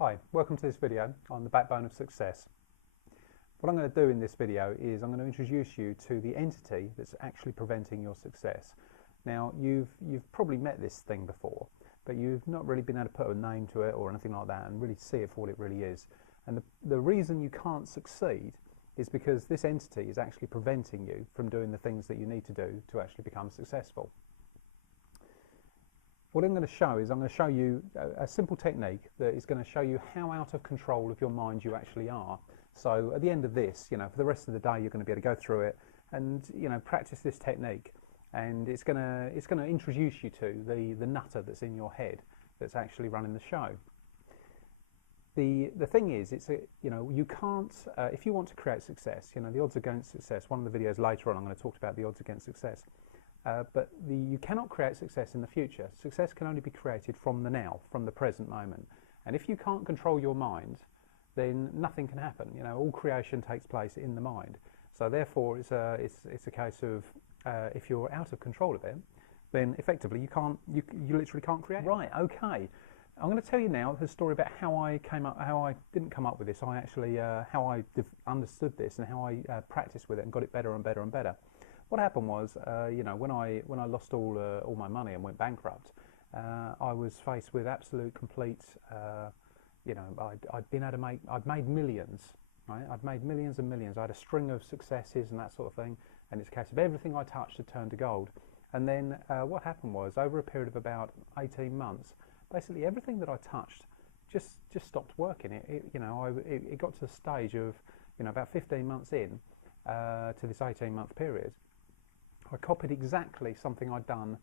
Hi, welcome to this video on the backbone of success. What I'm going to do in this video is I'm going to introduce you to the entity that's actually preventing your success. Now you've probably met this thing before, but you've not really been able to put a name to it or anything like that and really see it for what it really is. And the reason you can't succeed is because this entity is actually preventing you from doing the things that you need to do to actually become successful. What I'm going to show is I'm going to show you a simple technique that is going to show you how out of control of your mind you actually are. So at the end of this, for the rest of the day, you're going to be able to go through it and practice this technique, and it's going to introduce you to the nutter that's in your head that's actually running the show. The thing is, you can't if you want to create success, the odds against success. One of the videos later on, I'm going to talk about the odds against success. But you cannot create success in the future. Success can only be created from the now, from the present moment. And if you can't control your mind, then nothing can happen. All creation takes place in the mind. So therefore, it's a case of if you're out of control of it, then effectively you literally can't create. Right? Okay. I'm going to tell you now the story about how I didn't come up with this. I actually how I understood this and how I practiced with it and got it better and better and better. What happened was, when I lost all my money and went bankrupt, I was faced with absolute complete, I'd made millions, right? I'd made millions and millions. I had a string of successes and that sort of thing, and it's a case of everything I touched had turned to gold. And then what happened was, over a period of about 18 months, basically everything that I touched just stopped working. It got to the stage of, about 15 months in to this 18-month period. I copied exactly something I'd done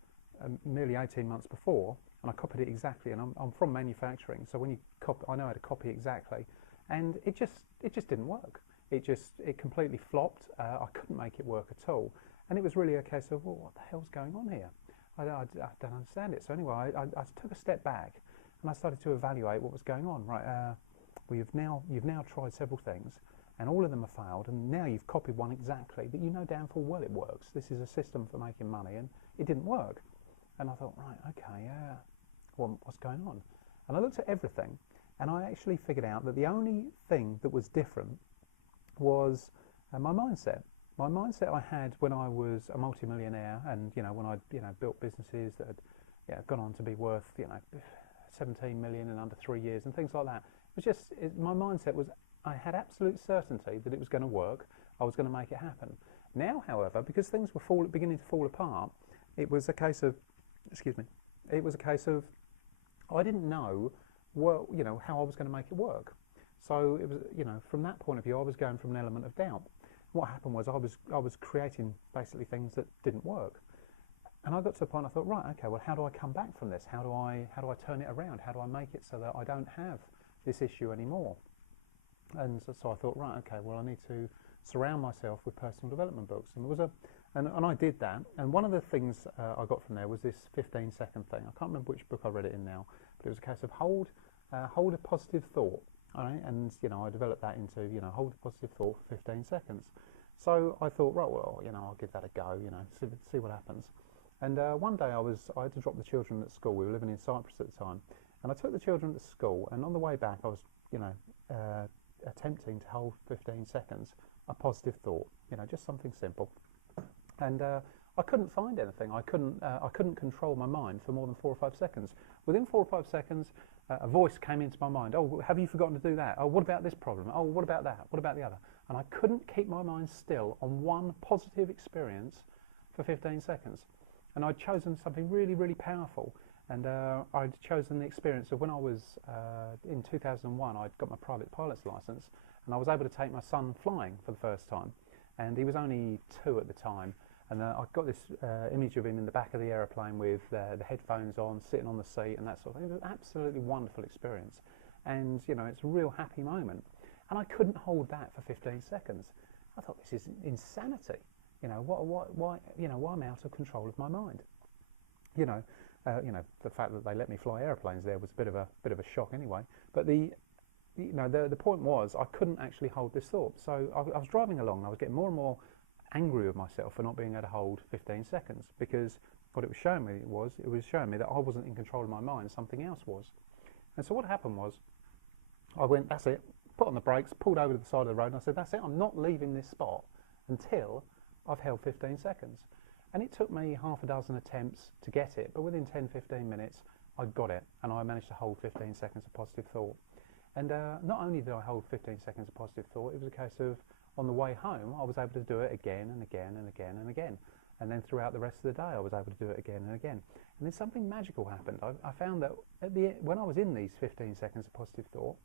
merely 18 months before, and I copied it exactly. And I'm from manufacturing, so when you copy, I know how to copy exactly, and it just didn't work. It completely flopped. I couldn't make it work at all, and it was really a case of, well, what the hell's going on here? I don't understand it. So anyway, I took a step back, and I started to evaluate what was going on. Right, you've now tried several things, and all of them have failed, and now you've copied one exactly, but you know damn full well it works. This is a system for making money, and it didn't work. And I thought, right, okay, what's going on? And I looked at everything, and I actually figured out that the only thing that was different was my mindset. My mindset I had when I was a multimillionaire, and when I built businesses that had gone on to be worth 17 million in under 3 years and things like that. It was just my mindset was, I had absolute certainty that it was going to work. I was going to make it happen. Now, however, because things were beginning to fall apart, it was a case of, it was a case of, I didn't know how I was going to make it work. So it was, from that point of view, I was going from an element of doubt. What happened was I was creating basically things that didn't work. And I got to a point I thought, right, okay, well, how do I come back from this? How do I turn it around? How do I make it so that I don't have this issue anymore? And so I thought, right, okay, well, I need to surround myself with personal development books. And and I did that. And one of the things I got from there was this 15-second thing. I can't remember which book I read it in now, but it was a case of hold a positive thought. All right, and I developed that into hold a positive thought for 15 seconds. So I thought, right, well, I'll give that a go. See what happens. And one day I had to drop the children at school. We were living in Cyprus at the time, and I took the children to school. And on the way back, I was attempting to hold 15 seconds a positive thought, just something simple, and I couldn't find anything. I couldn't control my mind for more than 4 or 5 seconds. Within 4 or 5 seconds, a voice came into my mind. Oh, have you forgotten to do that? Oh, what about this problem? Oh, what about that? What about the other? And I couldn't keep my mind still on one positive experience for 15 seconds. And I'd chosen something really, really powerful. And I'd chosen the experience of when I was, in 2001, I'd got my private pilot's license, and I was able to take my son flying for the first time. And he was only 2 at the time. And I got this image of him in the back of the aeroplane with the headphones on, sitting on the seat and that sort of thing. It was an absolutely wonderful experience. And, it's a real happy moment. And I couldn't hold that for 15 seconds. I thought, this is insanity. Why I'm out of control of my mind. The fact that they let me fly airplanes there was a bit of a shock anyway. But the point was, I couldn't actually hold this thought. So I was driving along, and I was getting more and more angry with myself for not being able to hold 15 seconds, because what it was showing me that I wasn't in control of my mind, something else was. And so what happened was, I went, that's it, put on the brakes, pulled over to the side of the road, and I said, that's it, I'm not leaving this spot until I've held 15 seconds. And it took me half a dozen attempts to get it, but within 10-15 minutes, I got it, and I managed to hold 15 seconds of positive thought. And not only did I hold 15 seconds of positive thought, it was a case of, on the way home, I was able to do it again and again and again and again. And then throughout the rest of the day, I was able to do it again and again. And then something magical happened. I found that when I was in these 15 seconds of positive thought,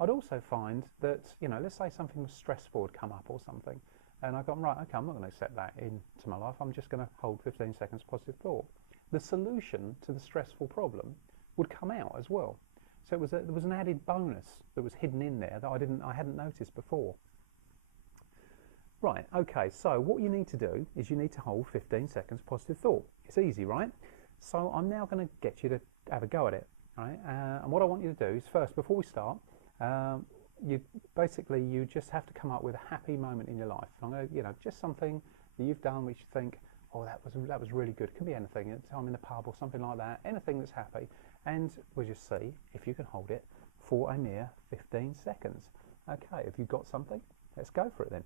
I'd also find that, you know, let's say something was stressful had come up or something, and I got, right, okay, I'm not going to accept that into my life. I'm just going to hold 15 seconds of positive thought. The solution to the stressful problem would come out as well. So there was an added bonus that was hidden in there that I hadn't noticed before. Right, okay, so what you need to do is you need to hold 15 seconds positive thought. It's easy, right? So I'm now going to get you to have a go at it, right? And what I want you to do is first, before we start, you just have to come up with a happy moment in your life. I'm going to, you know, just something that you've done which you think, oh, that was really good. It could be anything, a time in the pub or something like that, anything that's happy. And we'll just see if you can hold it for a mere 15 seconds. Okay, have you got something? Let's go for it then.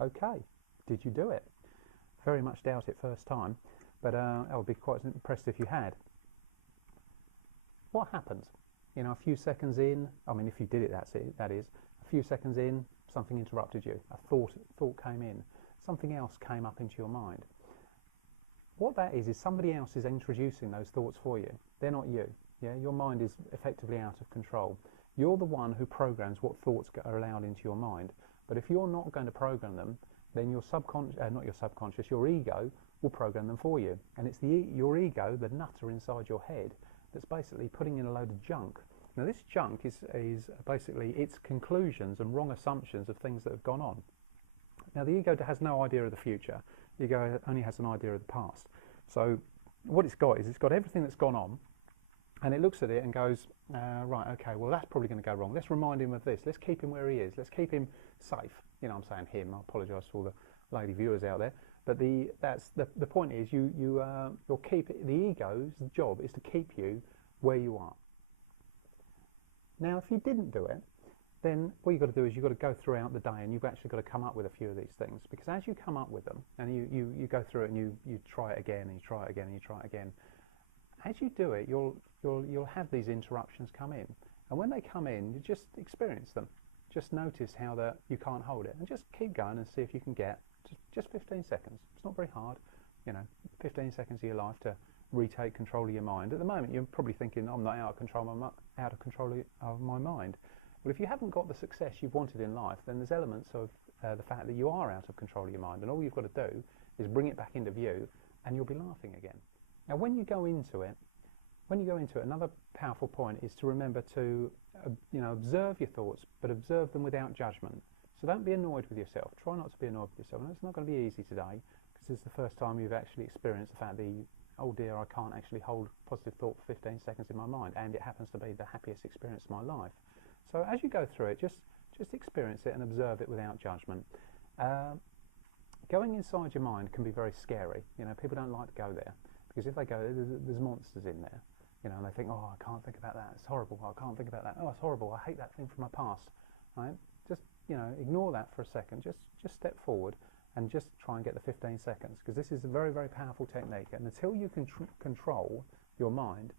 Okay, did you do it? Very much doubt it first time, but I would be quite impressed if you had. What happens? You know, a few seconds in, I mean, if you did it, that is, a few seconds in, something interrupted you, a thought came in, something else came up into your mind. What that is somebody else is introducing those thoughts for you. They're not you. Yeah, your mind is effectively out of control. You're the one who programs what thoughts are allowed into your mind. But if you're not going to program them, then your your ego will program them for you. And it's your ego, the nutter inside your head, that's basically putting in a load of junk. Now this junk is basically its conclusions and wrong assumptions of things that have gone on. Now the ego has no idea of the future. The ego only has an idea of the past. So what it's got is it's got everything that's gone on, and it looks at it and goes, right, okay, well that's probably going to go wrong. Let's remind him of this. Let's keep him where he is. Let's keep him safe. You know, I'm saying him. I apologise for all the lady viewers out there. But the point is, the ego's job is to keep you where you are. Now, if you didn't do it, then what you've got to do is you've got to go throughout the day, and you've actually got to come up with a few of these things. Because as you come up with them, and you go through it, and you try it again, and you try it again, and you try it again. As you do it, you'll have these interruptions come in, and when they come in, you just experience them. Just notice how you can't hold it, and just keep going and see if you can get just 15 seconds. It's not very hard, you know, 15 seconds of your life to retake control of your mind. At the moment, you're probably thinking, I'm not out of control of my mind. Well, if you haven't got the success you've wanted in life, then there's elements of the fact that you are out of control of your mind, and all you've got to do is bring it back into view, and you'll be laughing again. Now, when you go into it, another powerful point is to remember to observe your thoughts, but observe them without judgment. So don't be annoyed with yourself. Try not to be annoyed with yourself. And it's not going to be easy today, because it's the first time you've actually experienced the fact that, oh dear, I can't actually hold positive thought for 15 seconds in my mind, and it happens to be the happiest experience of my life. So as you go through it, just experience it and observe it without judgment. Going inside your mind can be very scary. You know, people don't like to go there, because if they go, there's monsters in there. You know, and they think, oh, I can't think about that. It's horrible. I can't think about that. Oh, it's horrible. I hate that thing from my past. Right? Just, you know, ignore that for a second. Just step forward and just try and get the 15 seconds, because this is a very, very powerful technique. And until you can control your mind,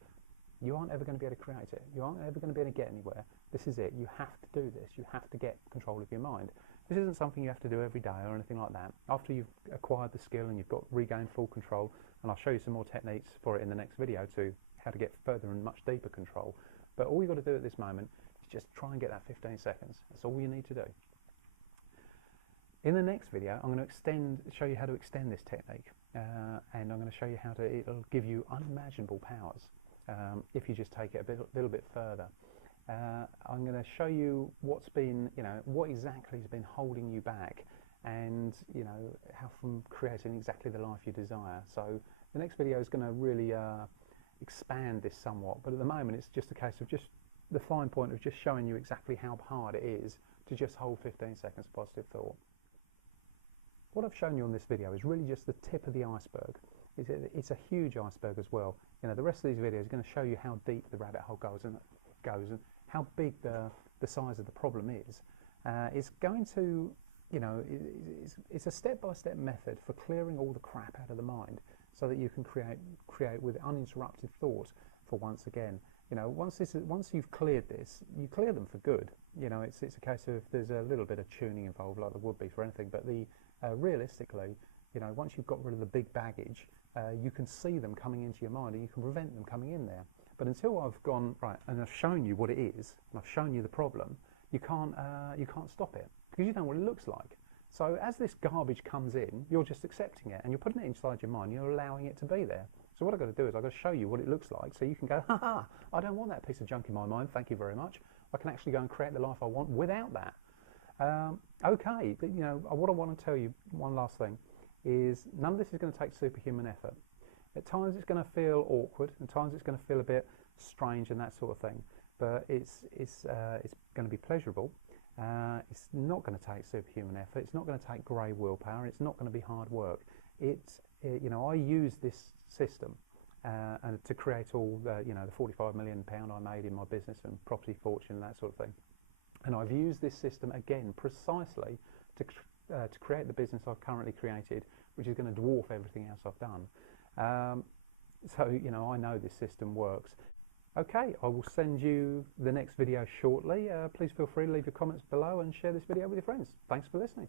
you aren't ever going to be able to create it. You aren't ever going to be able to get anywhere. This is it. You have to do this. You have to get control of your mind. This isn't something you have to do every day or anything like that. After you've acquired the skill and you've got regained full control, and I'll show you some more techniques for it in the next video to how to get further and much deeper control. But all you've got to do at this moment is just try and get that 15 seconds. That's all you need to do. In the next video, I'm going to show you how to extend this technique, and I'm going to show you how it'll give you unimaginable powers if you just take it a little bit further. I'm going to show you what exactly has been holding you back, and how from creating exactly the life you desire. So the next video is going to really expand this somewhat, but at the moment it's just a case of just the fine point of just showing you exactly how hard it is to just hold 15 seconds of positive thought. What I've shown you on this video is really just the tip of the iceberg. It's a huge iceberg as well. You know, the rest of these videos are going to show you how deep the rabbit hole goes and how big the size of the problem is. It's going to, you know, it's a step-by-step method for clearing all the crap out of the mind, so that you can create with uninterrupted thought for once again. You know, once you've cleared this, you clear them for good. You know, it's a case of there's a little bit of tuning involved, like there would be for anything, but realistically, you know, once you've got rid of the big baggage, you can see them coming into your mind and you can prevent them coming in there. But until I've gone right and I've shown you what it is and I've shown you the problem, you can't stop it, because you know what it looks like. So as this garbage comes in, you're just accepting it and you're putting it inside your mind. You're allowing it to be there. So what I've got to do is I've got to show you what it looks like, so you can go, ha ha, I don't want that piece of junk in my mind, thank you very much. I can actually go and create the life I want without that. Okay, but, you know, what I want to tell you, one last thing, is none of this is going to take superhuman effort. At times it's going to feel awkward, at times it's going to feel a bit strange and that sort of thing, but it's going to be pleasurable. It's not going to take superhuman effort. It's not going to take grey willpower. It's not going to be hard work. You know, I use this system and to create all the, you know, the £45 million I made in my business and property fortune and that sort of thing. And I've used this system again precisely to create the business I've currently created, which is going to dwarf everything else I've done. So, you know, I know this system works. Okay, I will send you the next video shortly. Please feel free to leave your comments below and share this video with your friends. Thanks for listening.